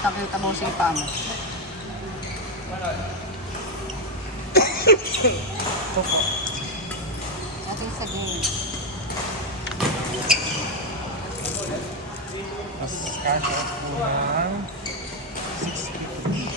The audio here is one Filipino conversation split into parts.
Kita-kita mo si ipa mo. Ating sa game. Mas cash out po ng 650.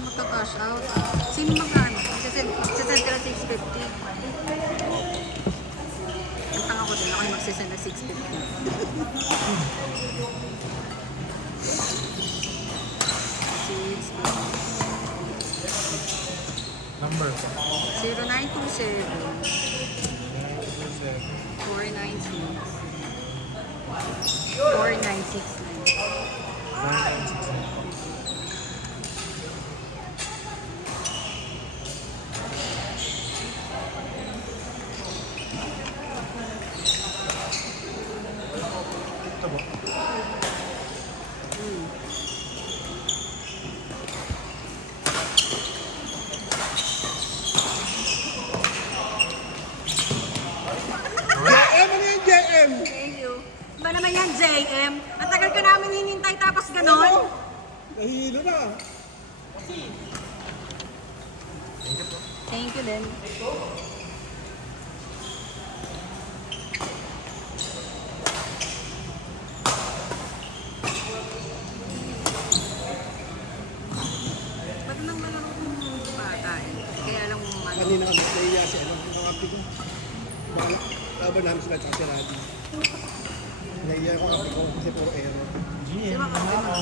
Magka-cash out. Sino magkano? Sasend ka na 650. Ang tanga ko din. Ako yung magsasend na 650. Number po. 0927 496 4969. Ito po. JM! Thank you. Ba naman yan, JM? Ang tagal ka namin hinintay tapos ganon? Nahihilo na. Thank you din. Ba't nang malaro kung bata eh? Kaya lang ano. Kanina kami, nahiya si ano, yung mga api ko. Baka laban namin sila tsaka si Raddy. Nahiya ko ang api ko kasi puro aero. Di ba kasi mo?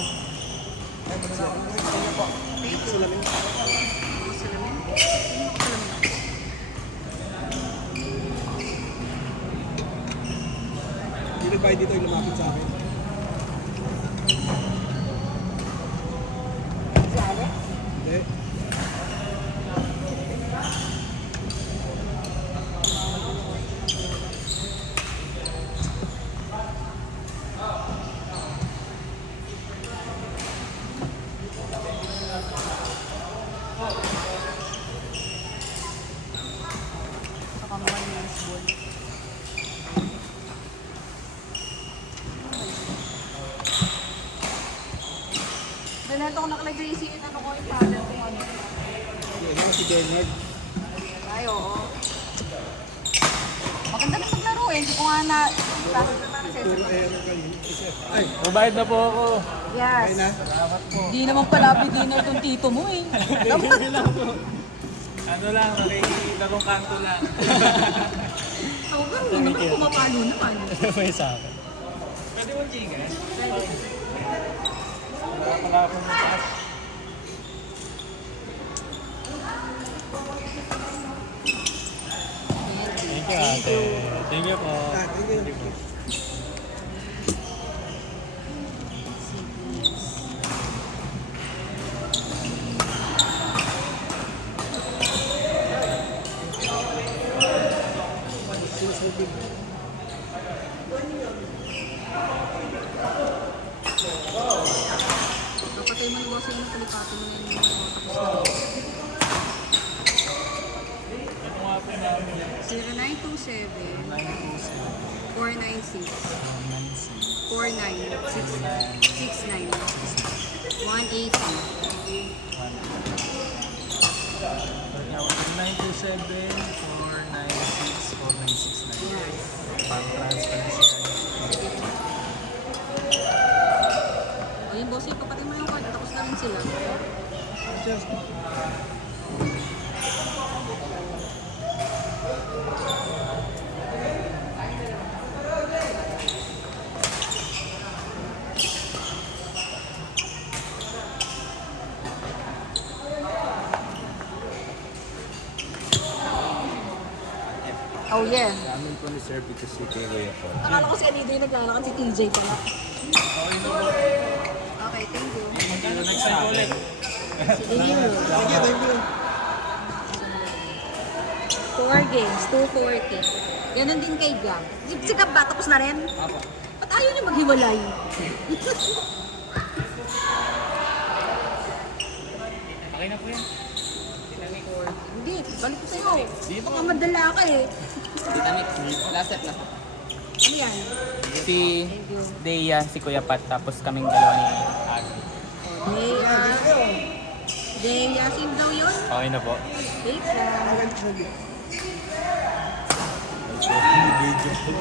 Thank you. Salamin. Mga salamin? Sino mga salamin? Hindi nagbayad dito yung lumapit sa akin. Si Alex? Hindi. Saka mga men's ball. Ganito ko nakalagay si ano ko yung father ko ano. Yan ako si Bernard. Ay, oo. Maganda na paglaro eh. Hindi ko nga na... Puro aero kanina. Ay, Mabayad na po ako. Yes. ay na. Salamat po. Di naman pala beginner itong tito mo eh. Ano lang, larong kanto lang. Ako ba, hindi naman pumapalo naman. May sa akin. Pwede mo Gcash? Wala pala akong cash. Thank you ate. Thank you po. Thank you. po. Sinusobig. Kapatay mo iwasan yung kalipati mo na yung tapos na. Ito nga po namin. 0927 496 4969 180. 927-496-4969. Yes. Pang-transfer na siya. O yung boss, yung kapatid mo yung card, tapos na rin sila. Oh yeah. Amin po ni Sir Pito si Kuya po. Akala ko si Anida yung naglalakad, si TJ pala. Okay, thank you. Next time ulit. Sige. Thank you. 4 games, 240. Ganon din kay Gab. Si Gab ba? Tapos na rin? Apo. Ba't ayaw niyo maghiwalay? Okay na po yan. Hindi, balik ko sa'yo. Baka madala ka eh. Titanic, last set na. Ano yan? Si Thank you. Deia, si Kuya Pat, tapos kaming dalawa ni Agni. Deya, sino daw yun? Okay na po. Wait lang. Video po.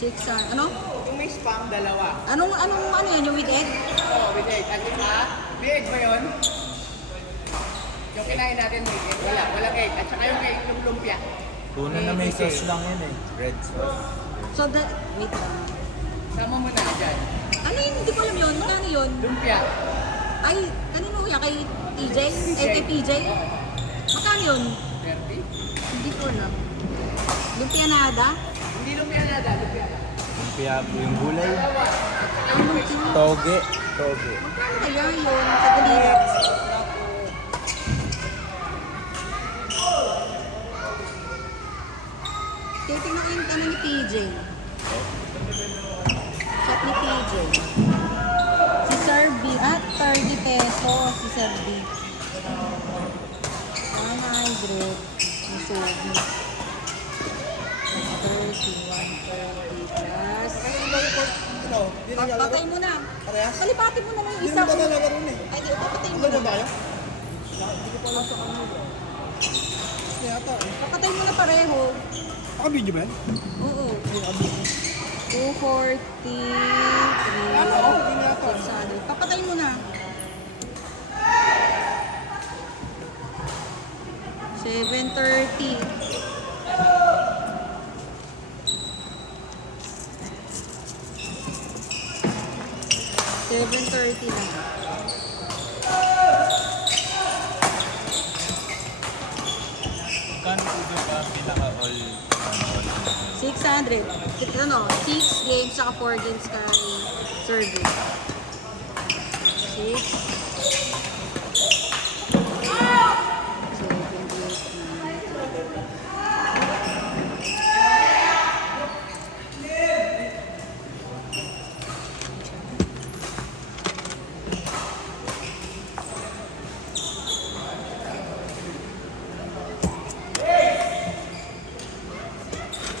Six, ano? Yung may spam, dalawa. Ano yan? Yung with egg? Oo, with egg. At yung may egg ba yun? Yung kinain natin may egg. Wala, walang egg. At saka yung egg, yung lumpia. Tuna na may sauce lang yun eh. Red sauce. So, wait lang. Sama mo na dyan. Ano yun? Hindi ko alam yun. Magkano yun? Lumpia. Ay, kanino yan? Kay TJ? Kay PJ? Magkano yun? 30. Hindi ko alam. Lumpianada? Hindi lumpia na lumpia. Kaya po yung gulay. Ang lumpia. Toge. Toge. Magkano kaya yun? Sa delivery? Titignan ko yung tanong ni PJ. Chat ni PJ. Si Sir B. At 30 pesos si Sir B. 100. Si Sobi. 30, 130 plus. Ano? Hindi na nalaro? Patay mo na. Parehas? Palipati mo naman yung Hindi isa. mo ba nalaro na eh? Ay, di, papatay mo Ano ba na. tayo? Hindi ko pa alam sa kanila. Hindi ata eh. Papatay mo na pareho. Naka-video ba yan? Oo. Ay, naka-video. 240. Ano? Hindi na ata. 600. Papatay mo na. 730. $730 na. Kano po ba pa pinaka-all? 600. Ito ano, 6 games saka 4 games kay serving. 6.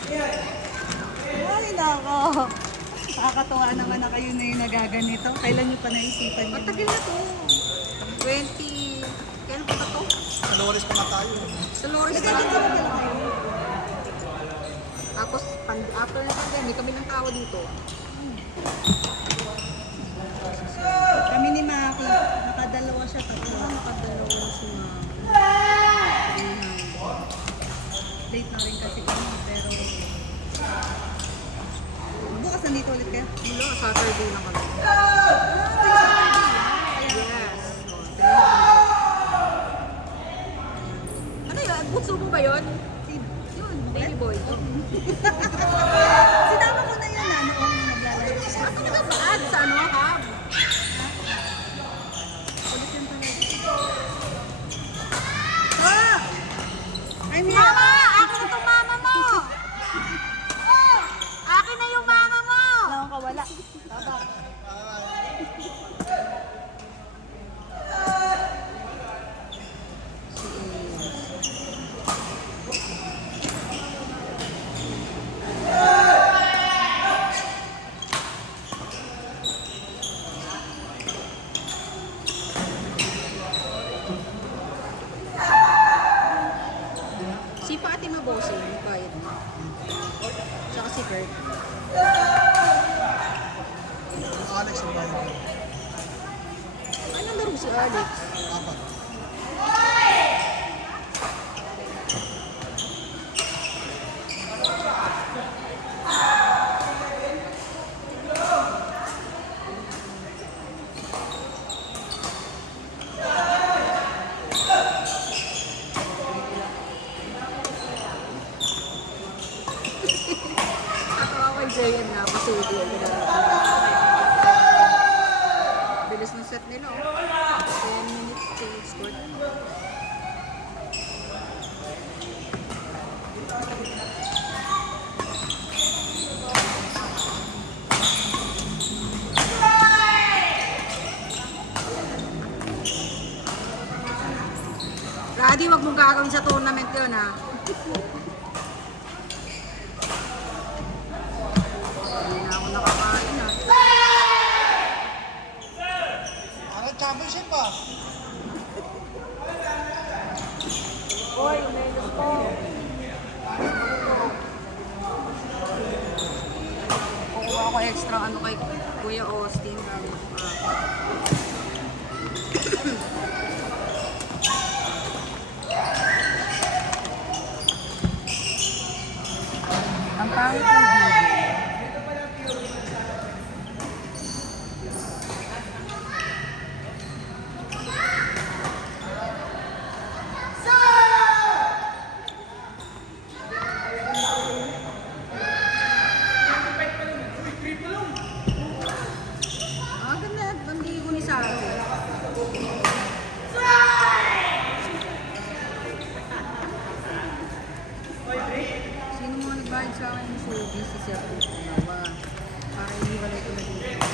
7, 8, 9. Ay, nako. Nakakatuwa naman na kayo na yung nagaganito. Kailan nyo pa naisipan yun? Matagal na to. 20... Kailan pa to? Sa Lores pa nga tayo. Sa Loris na lang kayo. Tapos, after na pandemic, kami ng tao dito. Kami ni Maki, nakadalawa siya, tatlo. Nakadalawa si Ma'am. Late na rin kasi kami, pero... Bukas nandito ulit kayo. Wala, Saturday lang kami. Yes. Ano yun? Bunso mo ba yun? Yun, baby boy. Sinama ko na yan, noong naglalaro siya. Ano talaga ba? Sa ano, hub? Ulit yan pala. Ah! I'm here! Mama! Akin na itong mama mo! Oh! Akin na yung mama mo! Wala akong kawala. Si Fatima Bossing, bayad mo. Tsaka si Kurt. Alex ang bayan. Anong laro si Alex? Apat. Natawa kay Jayan na masugi. Bilis ng set nila, oh. 10 minutes. si Scott. Raddy, wag mong gagawin sa tournament yun, ha? Hindi na ako nakakain, ha? Parang championship pa. Hoy, umelos ko. Kukuha ako extra ano kay Kuya Austin. Ang pangit ng video. Ah, ganda. Bandigo ni Saro. Sino mo nagbayad sa akin ng showbiz? Si Sir Punawa. Para iniwalay ko na dito.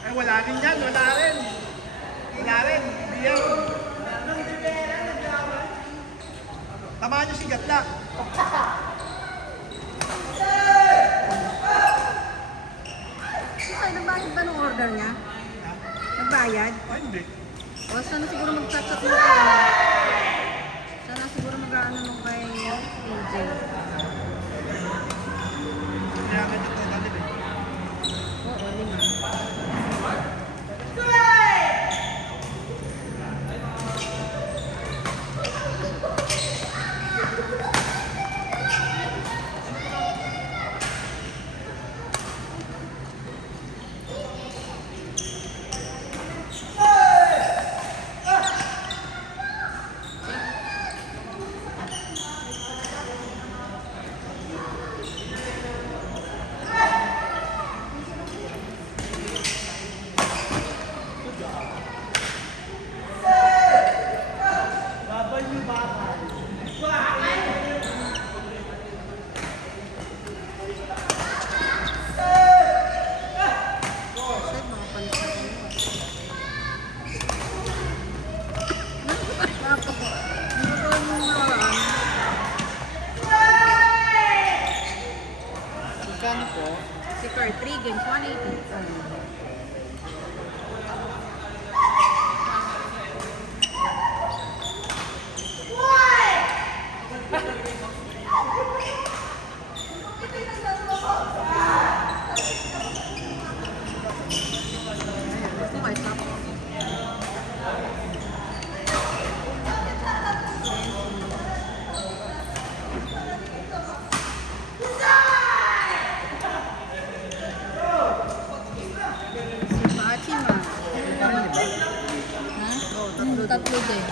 Ay, wala rin yan. Wala rin. Wala rin. Hindi yan. Tamaan niyo si Gatla. Ay, nagbayad ba ng order niya? Nagbayad? Ay, hindi. O, sana siguro mag-chat-chat mo kayo. Sana siguro mag-ano nung kay AJ. Kaya nga ito natin eh. Oo, lima. Sir, mga palis na kayo. Hindi ko yung nakaraan. Magkano po? Si Kurt, 3 games, 180. Gusto ko kahit ako. Si Fatima. Ha? Oo, tatlo din.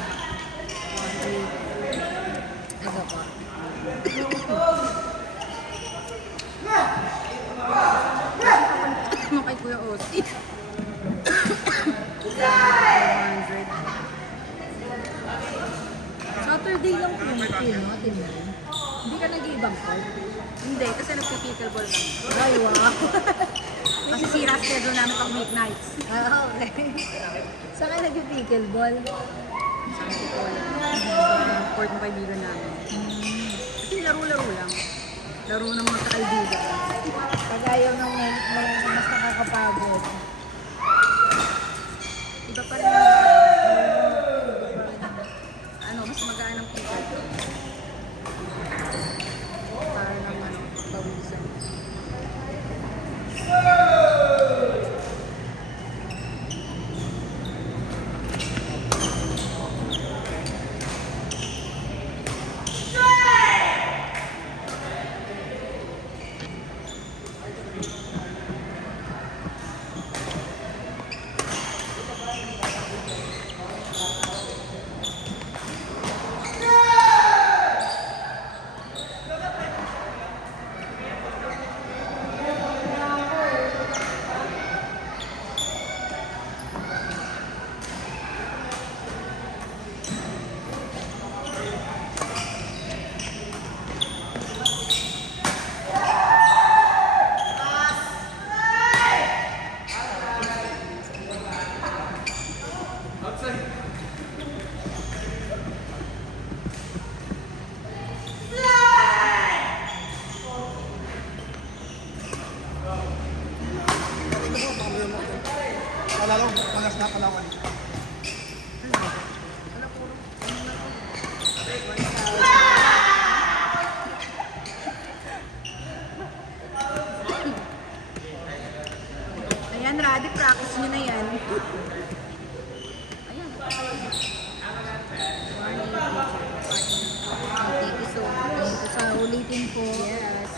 Ito pa. Ano kay Kuya Austin? 400. Saturday lang po yung team, no? Team mo. Hindi ka nag-iibang call? Hindi, kasi nagpipickleball kami. Ay, wow. Kasi sira schedule namin pang weeknights. Ah, okay. Saan ka nag-pickleball? Sa Antipolo. Sa court ng kaibigan namin. Kasi laro-laro lang. Laro ng mga kaibigan. Pag ayaw ng mas nakakapagod. Iba pa rin ano, mas magaan ang pickle. Para lang ano, pawisan. Panalo, pagas na palawan. Ayan, Radi, practice nyo na yan. Ayan. Thank you so much. Sa ulitin po. Yes.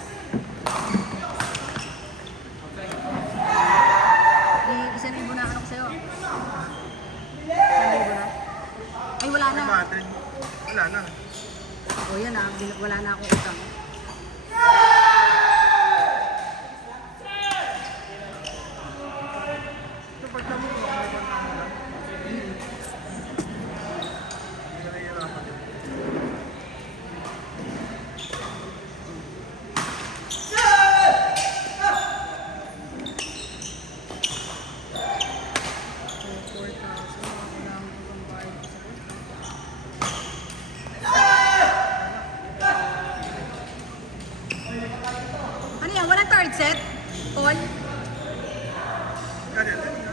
Di, 1,000 na ano ko sa'yo. 1,000 na. Ay, wala na. Wala na. O yan ah, wala na akong utang. Ano yan? Walang third set? Paul? Ganyan.